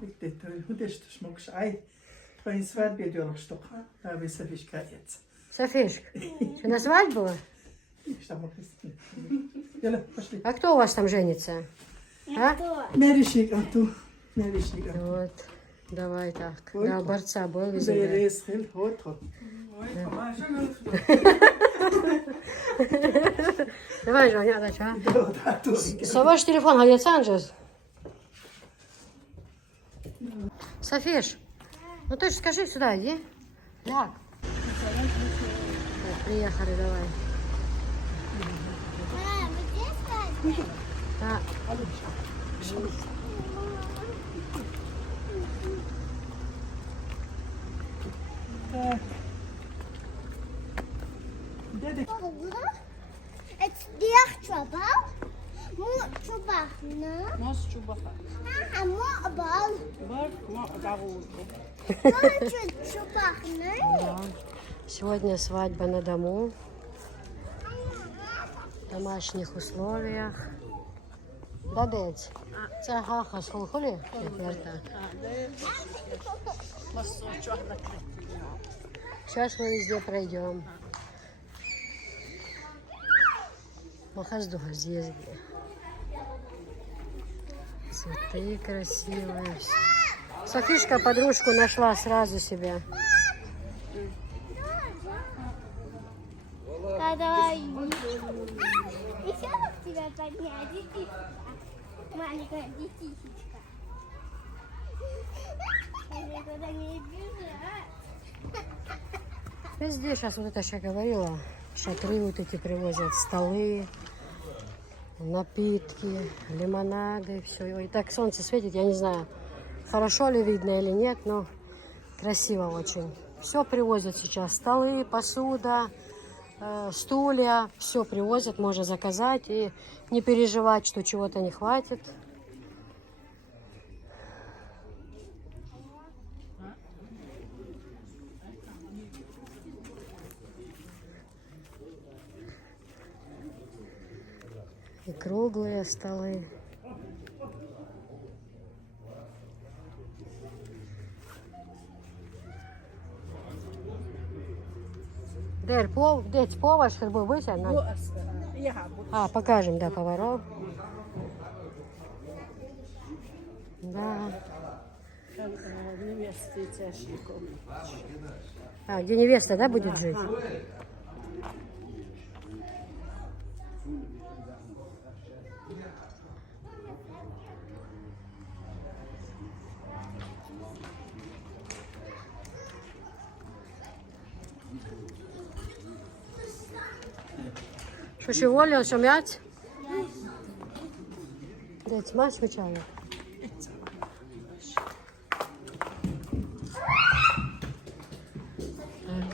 Где ж ты смогешь? Ай, твои свадьбе делаешь что? А вы софишкается. Софишка, что, на свадьбу? Что мы Яла, пошли. А кто у вас там женится? А? Меришник, а ту. Меришник. Вот, давай так. Ой, Да, борца был везде. Берез, хел, хот. Давай, Женя, дальше, а? Да, ту. Ваш телефон, Галицанджес. Софиш, ну ты же скажи сюда, иди. Так. Приехали, давай. Да. Так. Дядя. Het dichtjabal. Moet jabal, ne? Nós chubafa. Ah, moet bal. Var ma barulho. Moet jabal, ne? Да. Сегодня свадьба на дому. В домашних условиях. Да, дядь? Це гаха з хулхулі? Сейчас мы везде пройдем. Махаздуха здесь. Цветы красивые. Софишка подружку нашла сразу себе. Давай. Еще как тебя поднять, детишка. Маленькая детишечка. Мне туда не бежать. Везде сейчас вот это, что я говорила, шатры вот эти привозят, столы, напитки, лимонады, все. И так солнце светит, я не знаю, хорошо ли видно или нет, но красиво очень. Все привозят сейчас, столы, посуда, стулья, все привозят, можно заказать и не переживать, что чего-то не хватит. И круглые столы. Дядь, повар, чтобы высядь. А, покажем, да, поваров. Да. А, где невеста, да, будет жить? Что się wolno szumiać? Дядь, маsz сначала. Так,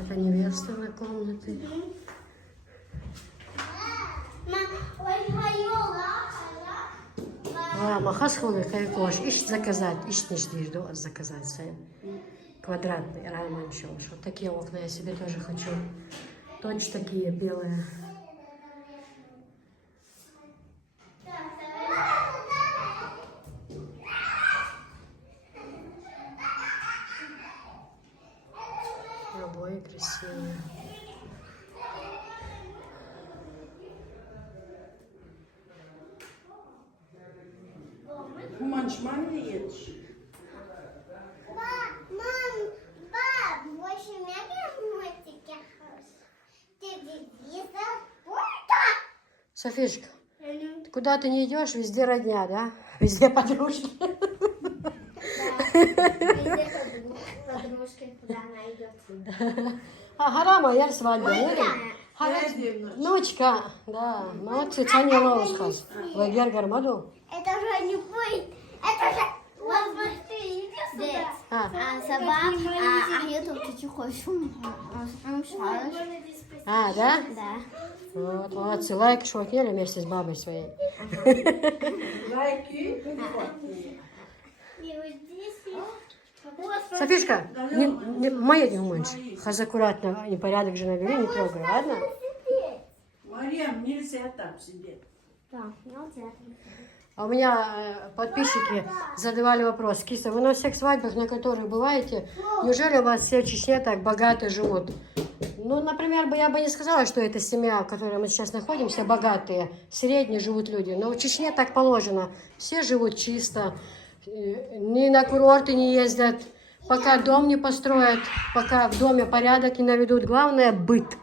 это невеста на комнате. Махас ходит, как кош. Ищет заказать, ищет не жди, жду заказать. Квадратный район еще. Вот такие окна я себе тоже хочу. Точно такие белые. Обои красивые. Manchmal nicht. Мам, пап, больше мягкие мультики. Телевизор. Софишка, куда ты не идешь, везде родня, да? Везде подружки. Подружки, куда она идет. А, Харама, я свадьба. Внучка, да. Молодцы, Таня Лоусхас. Вы Гергар Маду? Это же не будет. Это же... Дед, собак, а я тут тихо шум. А, да? Да. Вот, молодцы. Лайк швакели вместе с бабой своей. Лайки. И вот здесь... Софишка, моя не уменьши. Хаз аккуратно, непорядок же навели, не трогай, ладно? Мариам, нельзя там сидеть. Да, нельзя. А у меня подписчики задавали вопрос: Киса, вы на всех свадьбах, на которых бываете, неужели у вас все в Чечне так богато живут? Ну, например, я бы не сказала, что эта семья, в которой мы сейчас находимся, богатые, средние живут люди. Но в Чечне так положено. Все живут чисто, ни на курорты не ездят, пока дом не построят, пока в доме порядок не наведут. Главное — быт.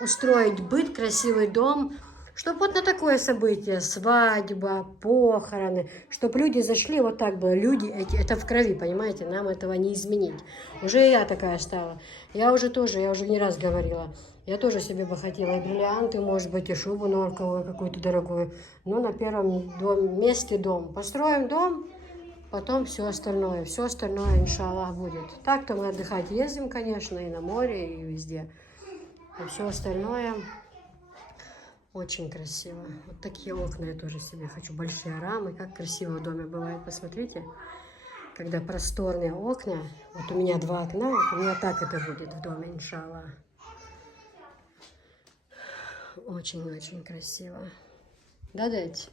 Устроить быт, красивый дом, чтобы вот на такое событие, свадьба, похороны, чтобы люди зашли, вот так было. Люди эти, это в крови, понимаете, нам этого не изменить. Уже и я такая стала. Я уже не раз говорила, я тоже себе бы хотела и бриллианты, может быть, и шубу норковую какую-то дорогую. Но на первом месте дом. Построим дом, потом все остальное, иншаллах, будет. Так-то мы отдыхать ездим, конечно, и на море, и везде. А все остальное очень красиво. Вот такие окна я тоже себе хочу, большие рамы. Как красиво в доме бывает, посмотрите. Когда просторные окна, вот у меня 2 окна, у меня так это будет в доме, иншаллах. Очень-очень красиво. Да, Дать?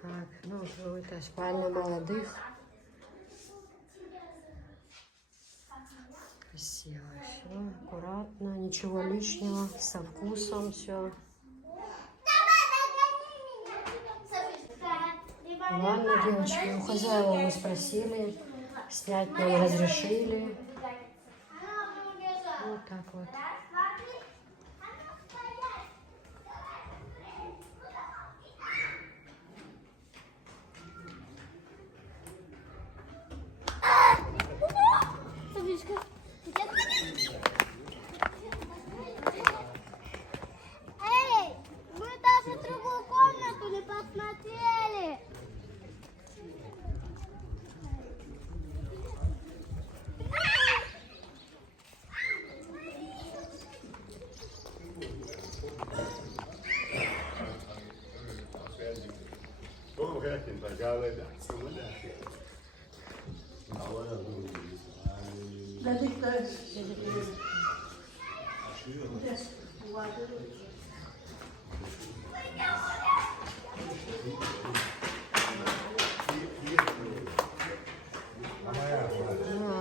Так, ну это спальня молодых. Красиво все, аккуратно, ничего лишнего, со вкусом все. Ладно, девочки, у хозяева мы спросили, снять нам разрешили. Вот так вот. Эй, мы даже другую комнату не посмотрели.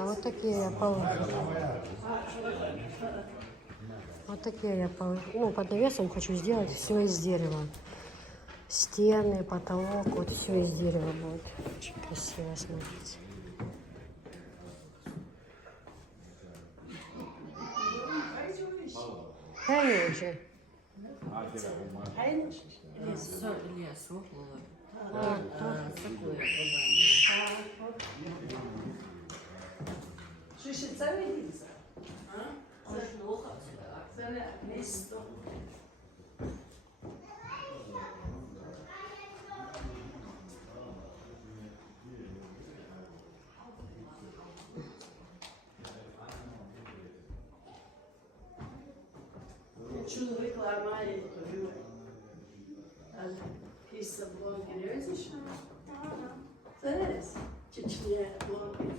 Вот такие я полы. Вот такие я полы. Ну, под навесом хочу сделать все из дерева. Стены, потолок, вот все из дерева будет. Очень красиво смотрится. Конечно. Şunu reklama yapıyor. Hisse blogeriyoruz işte. Zaraz. Çeçniye blogger.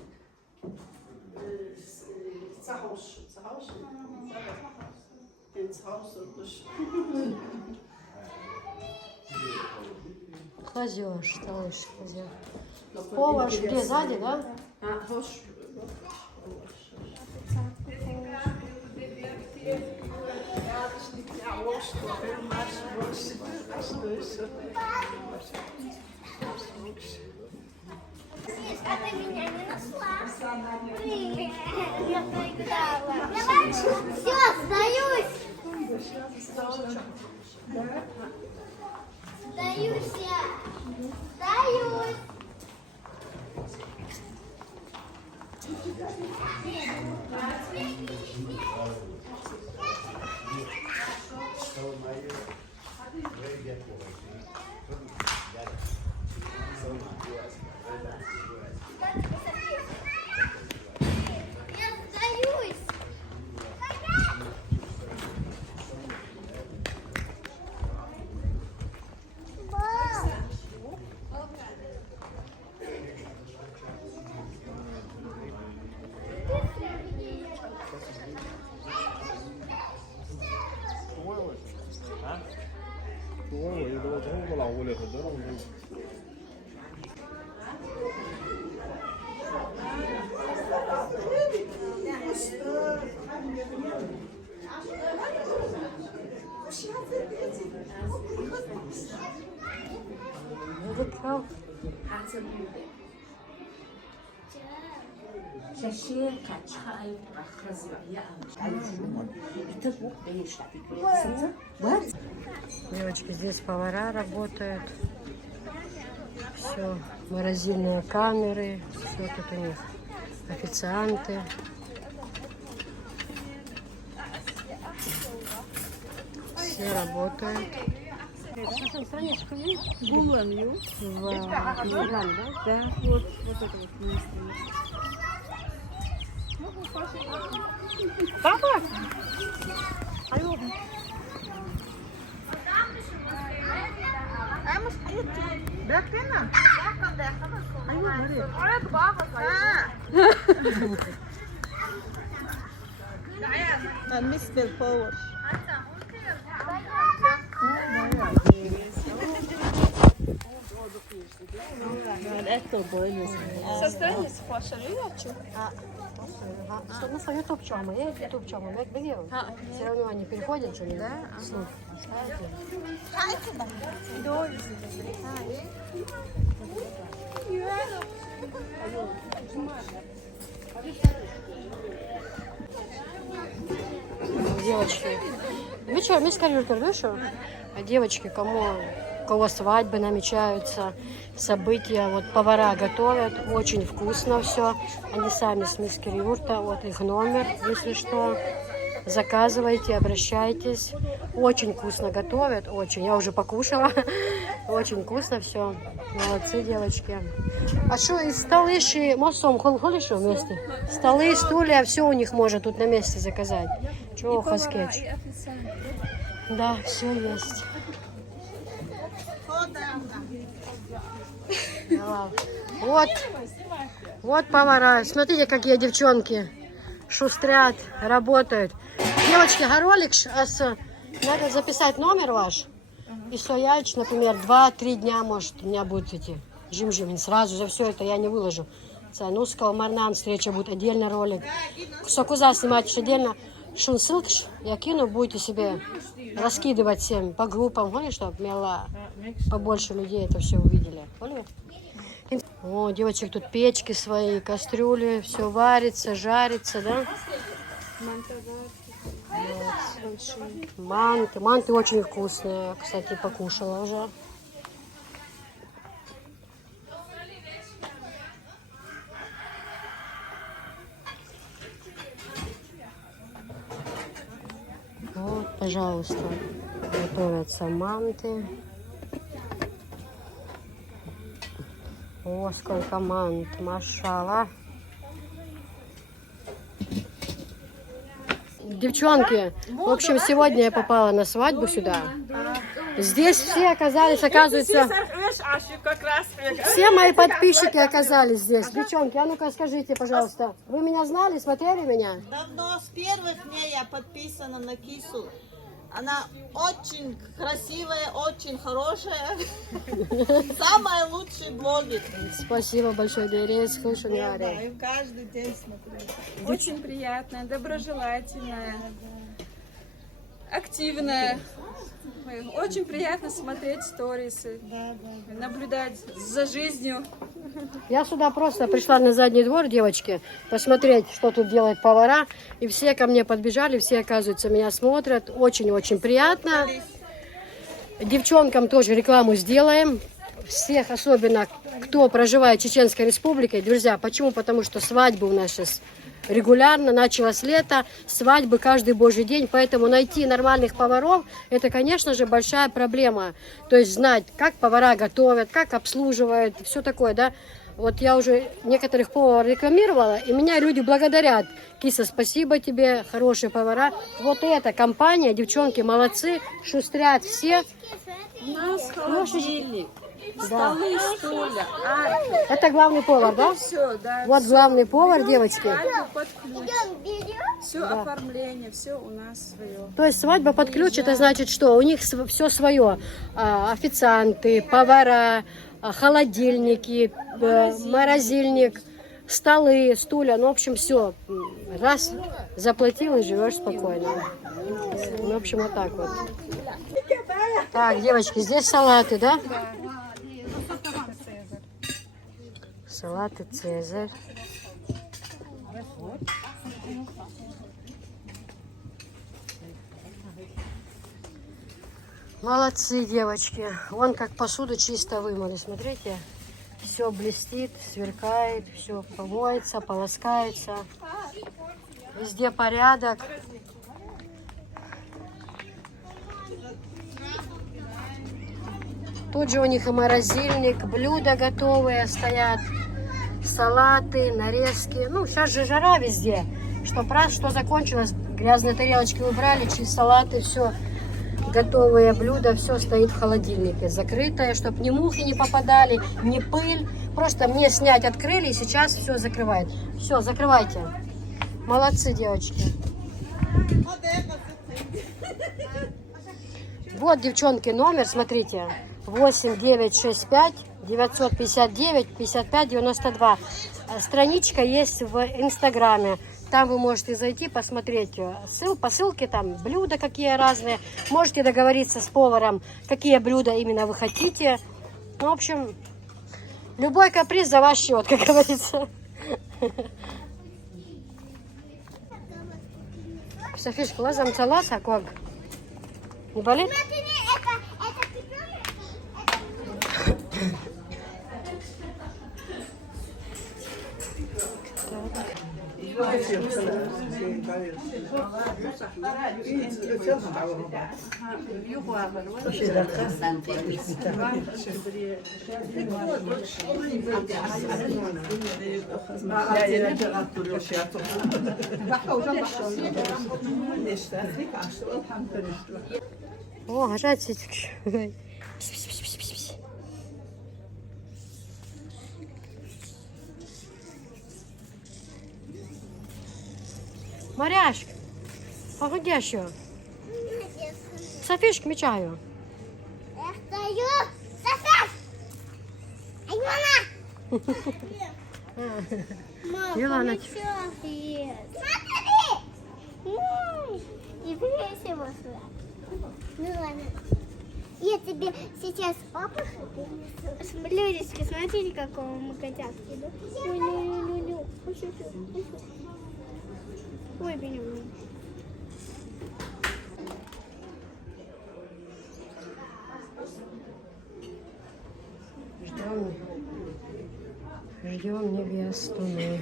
Zahoş. Więc hausrush. Хозёж, товарищ хозяин. Повар где, сзади, да? Hoş. А ты меня не нашла. Привет. Я проиграла. Все, сдаюсь. Сдаюсь я. Сдаюсь. Я сдаюсь. Мам, Девочки, здесь повара работают. Все, морозильные камеры, все тут у них. Официанты. Все работают. Страничку есть? Буланью. В Иране, да? Да, вот это вот место. Папа! Mr. Power. Со страницы пошли, Что, ну, свою топчому, я это топчому, я беру. Все равно они переходят же, да? Слух. Девочки, вечер, мисс Карюрка, что? А девочки, у кого свадьбы намечаются, события, вот повара готовят, очень вкусно все. Они сами с мисс Карюрта, вот их номер, если что. Заказывайте, обращайтесь. Очень вкусно готовят, очень. Я уже покушала. Очень вкусно все. Молодцы, девочки. А что, и столы, мостом ходишь вместе? Столы, стулья, все у них можно тут на месте заказать. Чего хаскетч? Да, все есть. Вот повара. Смотрите, какие девчонки шустрят, работают. Девочки, горолик, надо записать номер ваш. И сояч, например, 2-3 дня, может, у меня будут эти жим-жим. Сразу за все это я не выложу. Ну, с Калмарнан встреча будет отдельно ролик. Сокуза снимать отдельно. Шун ссылки я кину, будете себе раскидывать всем по группам, чтобы побольше людей это все увидели. О, девочек, тут печки свои, кастрюли, все варится, жарится, да? Манты очень вкусные, кстати, покушала уже. Вот, пожалуйста, готовятся манты. О, сколько мант, машалла. Девчонки, в общем, сегодня я попала на свадьбу сюда. Здесь все оказались, оказывается, все мои подписчики оказались здесь. Девчонки, а ну-ка скажите, пожалуйста, вы меня знали, смотрели меня? Давно, с первых дней я подписана на Кису. Она очень красивая, очень хорошая. Самая лучшая блогер. Спасибо большое, Дерез, слышу, не Да, говори. и каждый день смотрю. Очень приятная, доброжелательная, активная. Очень приятно смотреть сторисы, наблюдать за жизнью. Я сюда просто пришла на задний двор, девочки, посмотреть, что тут делают повара. И все ко мне подбежали, все, оказывается, меня смотрят. Очень-очень приятно. Девчонкам тоже рекламу сделаем. Всех, особенно, кто проживает в Чеченской Республике. Друзья, почему? Потому что свадьбы у нас сейчас регулярно, началось лето, свадьбы каждый божий день, поэтому найти нормальных поваров, это, конечно же, большая проблема. То есть знать, как повара готовят, как обслуживают, все такое, да. Вот я уже некоторых поваров рекламировала, и меня люди благодарят. Киса, спасибо тебе, хорошие повара. Вот эта компания, девчонки молодцы, шустрят все. У нас холодильник. столы, стулья, арки. Это главный повар, да? Все, да. Вот главный повар, девочки. Свадьбу под ключ. Идем, берем. Все оформление, все у нас свое. То есть свадьба под ключ, это значит что? У них все свое. Официанты, повара, холодильники, морозильник, столы, стулья. Ну, в общем, все. Раз заплатил и живешь спокойно. Ну, в общем, вот так вот. Так, девочки, здесь салаты, да? Салаты Цезарь. Молодцы, девочки. Вон как посуду чисто вымыли. Смотрите, все блестит, сверкает, все помоется, полоскается. Везде порядок. Тут же у них и морозильник, блюда готовые стоят, салаты, нарезки. Ну, сейчас же жара везде. Что закончилось, грязные тарелочки убрали, салаты, все. Готовые блюда, все стоит в холодильнике, закрытое, чтобы ни мухи не попадали, ни пыль. Просто мне снять открыли, и сейчас все закрывает. Все, закрывайте. Молодцы, девочки. Вот, девчонки, номер, смотрите. 8965 959 55 92. Страничка есть в Инстаграме. Там вы можете зайти, посмотреть по ссылке, там блюда какие разные. Можете договориться с поваром, какие блюда именно вы хотите. Ну, в общем, любой каприз за ваш счет, как говорится. Софишка, лазам салата, как? Не болит? О, гажать. Маряшка, погоди еще. Софишка, мечаю. Я стою. София! Мама, Милана. смотри. И весело. Ну ладно. Я тебе сейчас папа принесу. Блюдечко, смотрите, какого мы котятки. Лю-лю-лю-лю. Ой, блин. Ждем невесту мы.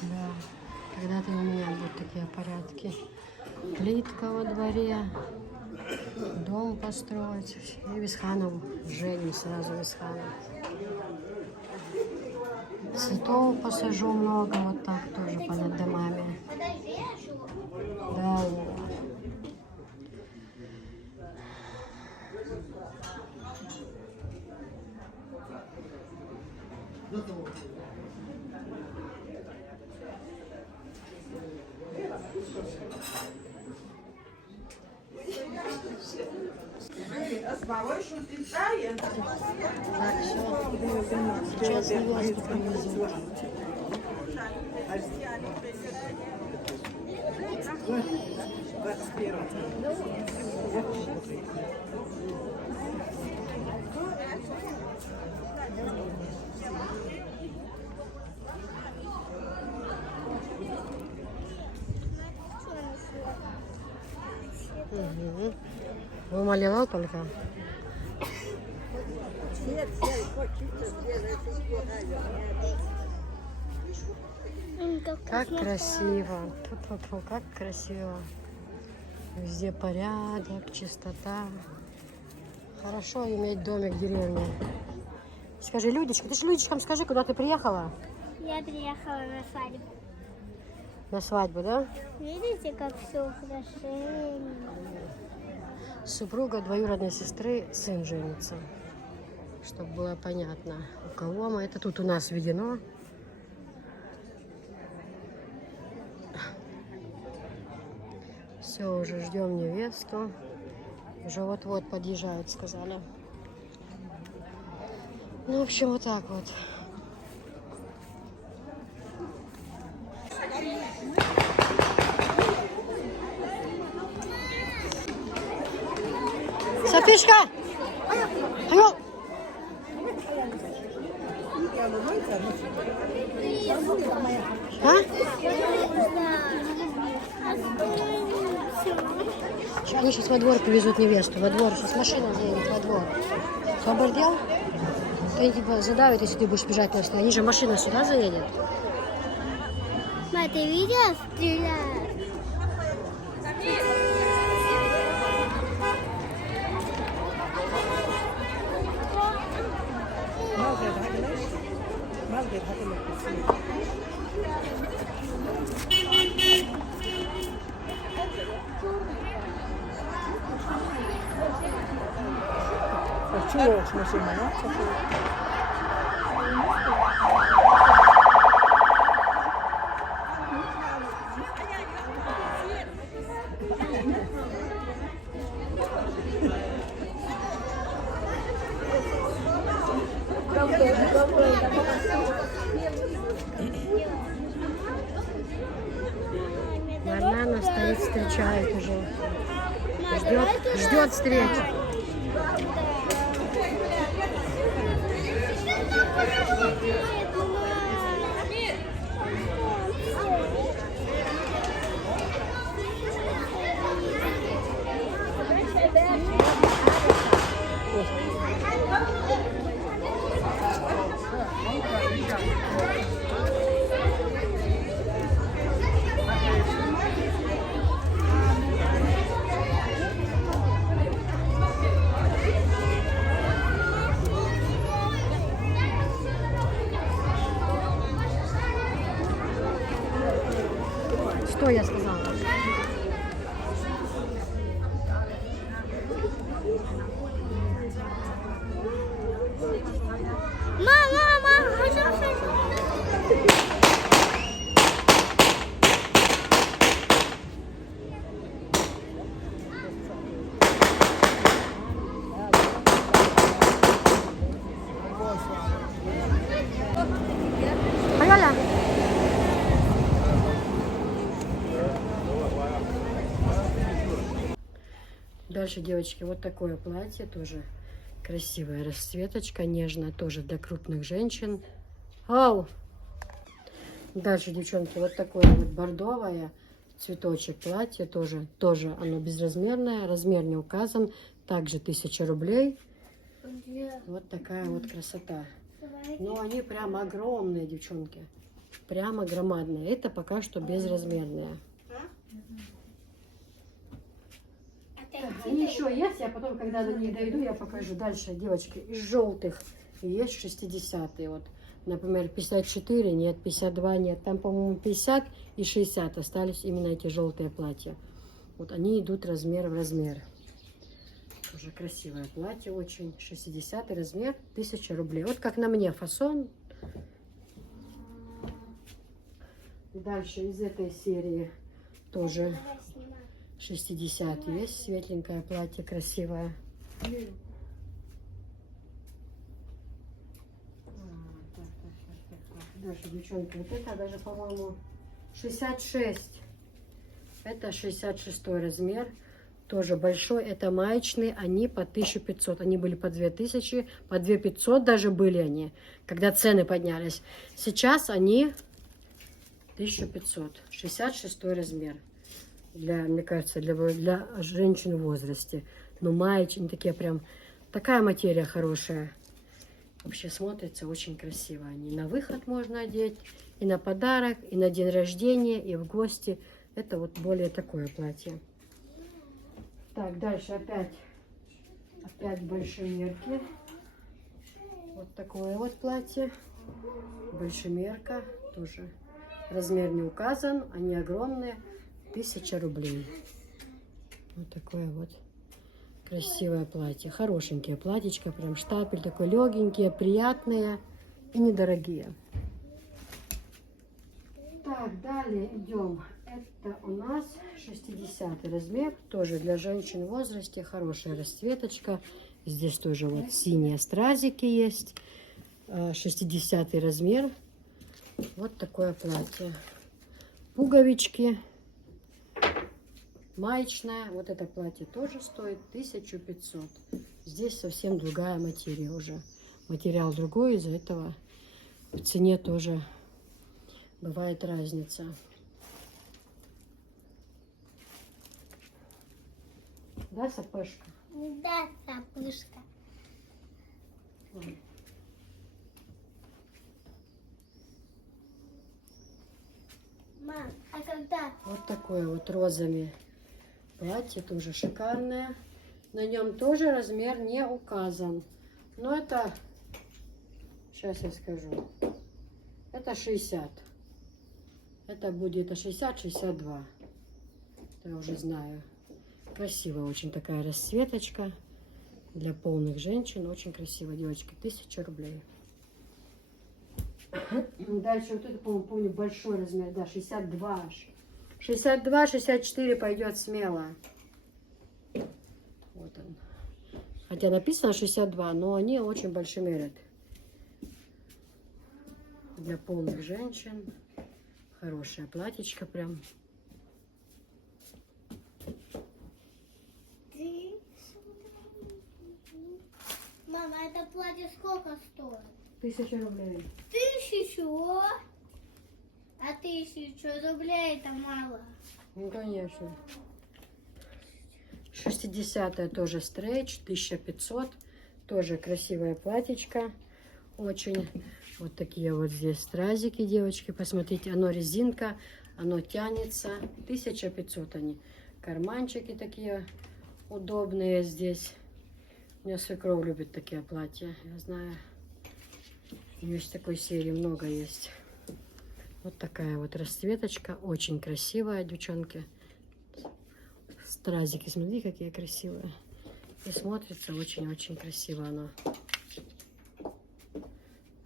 Да, когда-то у меня будут такие порядки. Плитка во дворе, дом построить. И Висханом женим сразу Висханом. Цветов посажу много, вот так тоже понад домами. Да. Сейчас невесту привезут. Угу. Вымалевал только? Как красиво. Фу-фу-фу, как красиво. Везде порядок, чистота. Хорошо иметь домик в деревне. Скажи, Людочка, ты же Людочкам скажи, куда ты приехала? Я приехала на свадьбу. На свадьбу, да? Видите, как все украшение? Супруга двоюродной сестры, сын женится. Чтобы было понятно, у кого мы. Это тут у нас введено. Все, уже ждем невесту. Уже вот-вот подъезжают, сказали. Ну, в общем, вот так вот. Софишка! Алло! А? Они сейчас во двор повезут невесту. Во двор. Сейчас машина заедет во двор. Обордел? Они типа задавят, если ты будешь бежать просто. Они же машина сюда заедет. Ма, ты видела? Стреляют. Чего уж машина, а? Марнана стоит, встречает уже. Ждет встречи. Что я сказала? Мама, пожалуйста. Алёля! Дальше, девочки, вот такое платье тоже красивая расцветочка, нежная, тоже для крупных женщин. Ау! Дальше, девчонки, вот такое вот бордовое цветочек платье, тоже оно безразмерное, размер не указан, также 1000 рублей. Вот такая вот красота. Но они прям огромные, девчонки, прямо громадные. Это пока что безразмерные. Они еще есть, я потом, когда до них дойду, я покажу. Дальше, девочки, из желтых есть 60-е. Вот, например, 54 нет, 52 нет. Там, по-моему, 50 и 60 остались именно эти желтые платья. Вот они идут размер в размер. Тоже красивое платье очень. 60 размер, 1000 рублей. Вот как на мне фасон. Дальше из этой серии тоже 60 есть, светленькое платье, красивое. Дальше, девчонки, вот это даже, по-моему, 66. Это 66 размер, тоже большой. Это маечные, они по 1500. Они были по 2000, по 2500 даже были они, когда цены поднялись. Сейчас они 1500. 66 размер. Мне кажется, для женщин в возрасте. Но маечки такие прям, такая материя хорошая. Вообще смотрится очень красиво. Они на выход можно одеть, и на подарок, и на день рождения, и в гости. Это вот более такое платье. Так, дальше опять большемерки. Вот такое вот платье. Большемерка. Тоже размер не указан. Они огромные. 1000 рублей. Вот такое вот красивое платье. Хорошенькие платьечко. Прям штапель такой легенькие, приятные и недорогие. Так, далее идем. Это у нас 60 размер. Тоже для женщин в возрасте. Хорошая расцветочка. Здесь тоже вот синие стразики есть. 60 размер. Вот такое платье. Пуговички. Маечное. Вот это платье тоже стоит 1500. Здесь совсем другая материя уже. Материал другой, из-за этого в цене тоже бывает разница. Да, сапожка? Да, сапожка. Мам, а когда? Вот такое вот розами платье, тоже шикарное. На нем тоже размер не указан. Но это, сейчас я скажу, это 60. Это будет 60-62. Я уже знаю. Красивая очень такая расцветочка. Для полных женщин. Очень красиво, девочки. 1000 рублей. Дальше вот это, по-моему, помню, большой размер. Да, 62. 62-64 пойдет смело. Вот он. Хотя написано 62, но они очень большие мерят. Для полных женщин. Хорошее платьечко прям. Мама, это платье сколько стоит? 1000 рублей. 1000? А 1000 рублей это мало. Ну, конечно. 60-е тоже стрейч, 1500. Тоже красивое платьечко. Очень. Вот такие вот здесь стразики, девочки. Посмотрите, оно резинка, оно тянется. 1500 они. Карманчики такие удобные здесь. У меня свекровь любит такие платья, я знаю. У нее из такой серии много есть. Вот такая вот расцветочка. Очень красивая, девчонки. Стразики, смотри, какие красивые. И смотрится очень-очень красиво оно.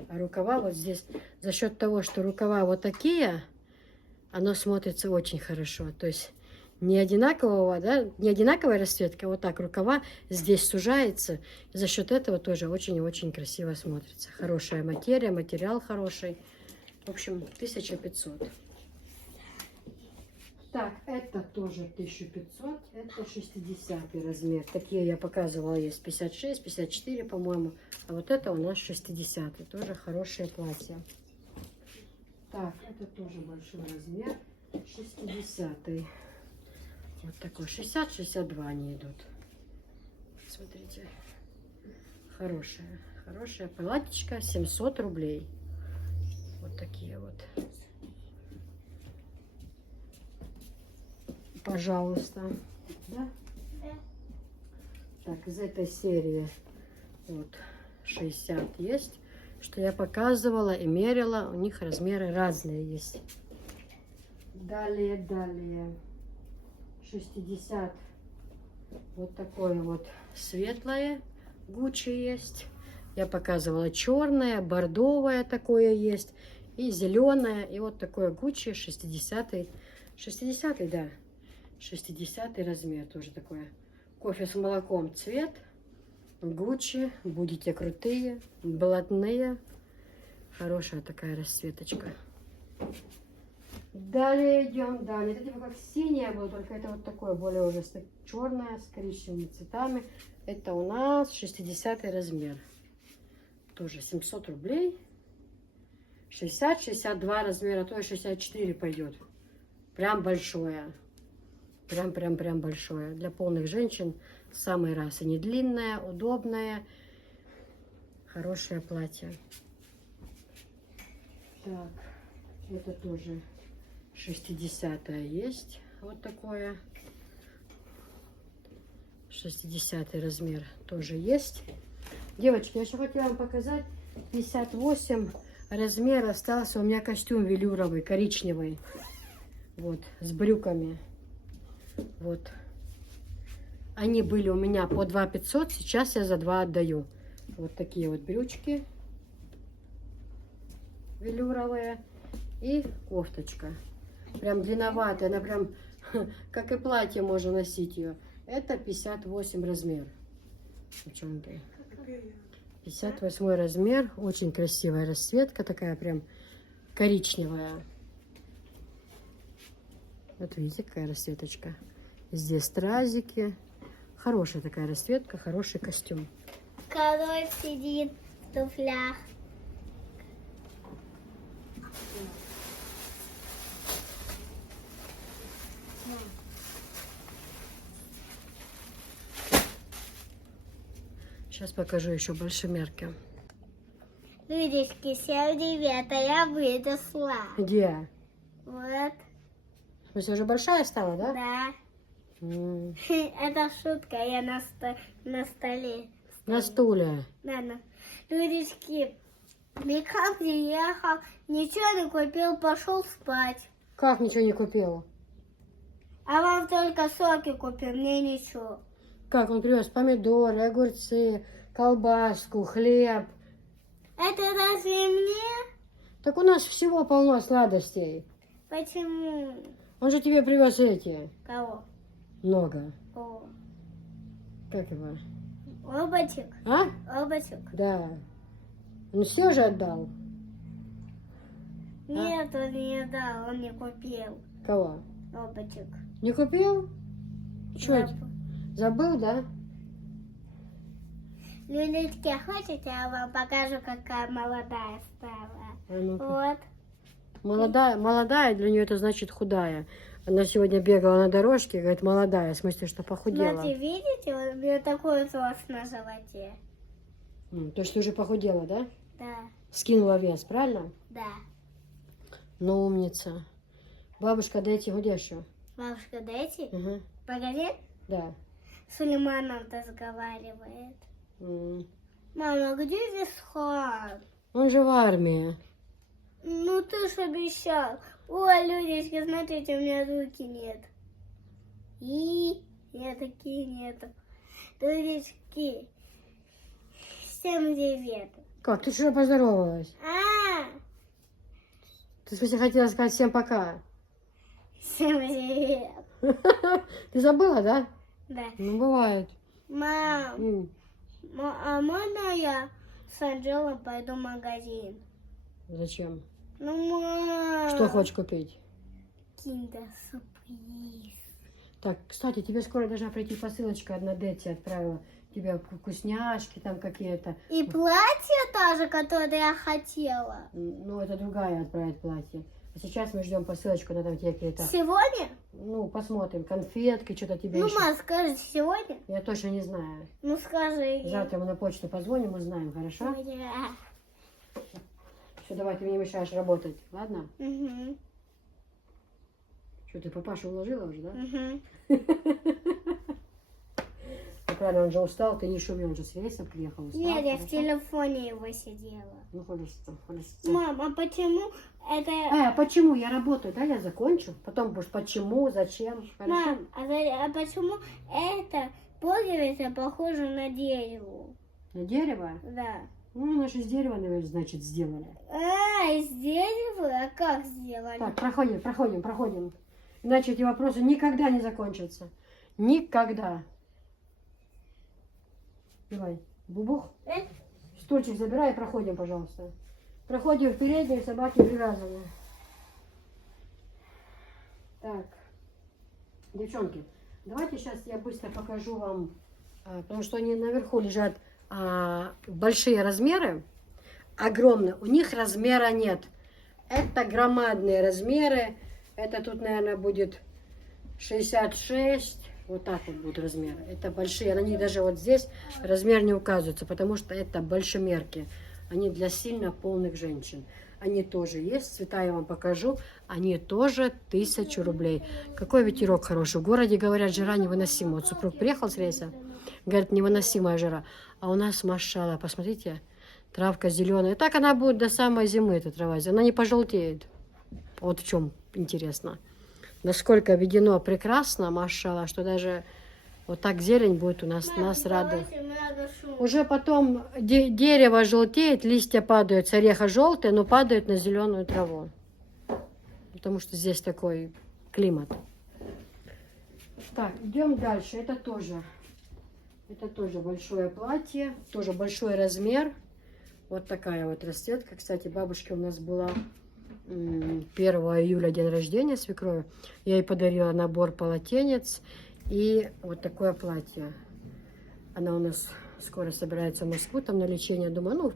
А рукава вот здесь, за счет того, что рукава вот такие, оно смотрится очень хорошо. То есть не одинакового, да, не одинаковая расцветка, вот так рукава здесь сужается. И за счет этого тоже очень-очень красиво смотрится. Хорошая материя, материал хороший. В общем, 1500. Так, это тоже 1500. Это 60 размер. Такие я показывала, есть 56, 54, по-моему. А вот это у нас 60. Тоже хорошее платье. Так, это тоже большой размер. 60. Вот такой. 60-62 они идут. Смотрите. Хорошее платьечко. 700 рублей. Вот такие вот. Пожалуйста. Да? Так, из этой серии вот 60 есть, что я показывала и мерила. У них размеры разные есть. Далее 60. Вот такое вот светлое Гуччи есть. Я показывала черное, бордовое такое есть. И зеленое. И вот такое Гуччи 60. 60, да. 60 размер тоже такое. Кофе с молоком цвет. Гуччи. Будете крутые. Блатные. Хорошая такая расцветочка. Далее идем. Далее. Это типа как синее было, только это вот такое более уже черное с коричневыми цветами. Это у нас 60 размер. Тоже 700 рублей. 60-62 размера, то и 64 пойдет. Прям большое. Прям большое. Для полных женщин самый раз. И не длинная, удобная. Хорошее платье. Так, это тоже 60-е есть. Вот такое. 60 размер тоже есть. Девочки, я еще хотела вам показать. 58 размер остался у меня костюм велюровый, коричневый. Вот, с брюками. Вот. Они были у меня по 2 500, сейчас я за 2 отдаю. Вот такие вот брючки велюровые и кофточка. Прям длинноватая, она прям как и платье можно носить ее. Это 58 размер. Девчонки. 58 размер, очень красивая расцветка, такая прям коричневая. Вот видите, какая расцветочка. Здесь стразики. Хорошая такая расцветка, хороший костюм. Король сидит в туфлях. Сейчас покажу еще большемерки. Людочки, 79, я выросла. Где? Вот, В смысле, уже большая стала, да? да. М, Это шутка, я на столе. На стуле. Да. Людочки, Михаил приехал, ничего не купил, пошел спать. Как ничего не купила? А вам только соки купил, мне ничего. Как он привез помидоры, огурцы, колбаску, хлеб. Это разве мне? Так у нас всего полно сладостей. Почему? Он же тебе привез эти. Кого? Много. О, Как его? Обочек? А? Обочек? Да. Он все же отдал. Нет, он не дал, он не купил. Кого? Обочек. Не купил? Чё это? Забыл, да? Людочки, хотите, я вам покажу, какая молодая стала? А ну-ка. Вот. Молодая для нее это значит худая. Она сегодня бегала на дорожке, говорит, молодая, в смысле, что похудела. Смотрите, видите, у меня такой рост на животе. То есть ты уже похудела, да? Да, Скинула вес, правильно? да. Ну, умница. Бабушка, дайте гудящую. Бабушка, дайте. Угу. Погоди. Да. Сулейманов разговаривает. М. Мама, где Висхан? Он же в армии. Ну ты ж обещал. Ой, Людочки, смотрите, у меня руки нет. И я такие нету. Людочки, 79. Как? Ты что поздоровалась? А, Ты, в смысле, хотела сказать всем пока? 79. Ты забыла, да? Да. Ну, бывает. Мам, М. а можно я с Анжелой пойду в магазин? Зачем? Ну, мам. Что хочешь купить? Киндер-сюрприз. Так, кстати, тебе скоро должна прийти посылочка, одна Дети отправила. Тебе вкусняшки там какие-то. И платье та же, которое я хотела. Ну, это другая отправит платье. А сейчас мы ждем посылочку, она там тебе какие-то... Сегодня? Ну, посмотрим, конфетки, что-то тебе Ну, еще. мам, скажи, сегодня? Я точно не знаю. Ну, скажи. Завтра мы на почту позвоним, узнаем, хорошо? Все, давай, ты мне не мешаешь работать, ладно? Угу. Что, ты папашу уложила уже, да? Угу. Ну, правильно, он же устал, ты не шуми, он же с рейсом приехал, устал. Нет, я в хорошо? телефоне его сидела. Ну, хорошо. Мам, а почему это... А почему? Я работаю, да, я закончу. Потом будешь почему, зачем, хорошо? Мам, а почему это пуговица похожа на дерево? На дерево? Да. Ну, оно же из дерева, наверное, значит, сделали. А, из дерева? А как сделали? Так, проходим. Иначе эти вопросы никогда не закончатся. Никогда. Давай, бубух. Стульчик забирай и проходим, пожалуйста. Проходим в переднюю, собаки привязаны. Так, девчонки, давайте сейчас я быстро покажу вам, потому что они наверху лежат большие размеры, огромные. У них размера нет. Это громадные размеры. Это тут, наверное, будет 66, Вот так вот будет размер. Это большие. На них даже вот здесь размер не указывается, потому что это большемерки. Они для сильно полных женщин. Они тоже есть. Цвета я вам покажу. Они тоже 1000 рублей. Какой ветерок хороший. В городе, говорят, жара невыносимая. Вот супруг приехал с рейса. Говорит, невыносимая жара. А у нас, машалла, посмотрите, травка зеленая. Так она будет до самой зимы, эта трава. Она не пожелтеет. Вот в чем интересно. Насколько введено прекрасно, машалла, что даже вот так зелень будет у нас, нас радует. Уже потом дерево желтеет, листья падают с ореха желтые, но падают на зеленую траву. Потому что здесь такой климат. Так, идем дальше. Это тоже большое платье, тоже большой размер. Вот такая вот расцветка. Кстати, бабушке у нас была 1 июля день рождения свекрови. Я ей подарила набор полотенец и вот такое платье. Она у нас скоро собирается в Москву там на лечение. Думаю, ну в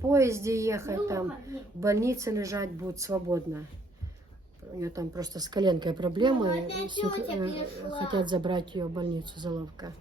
поезде ехать, там в больнице лежать будет свободно. У нее там просто с коленкой проблемы. Хотят забрать ее в больницу Заловка.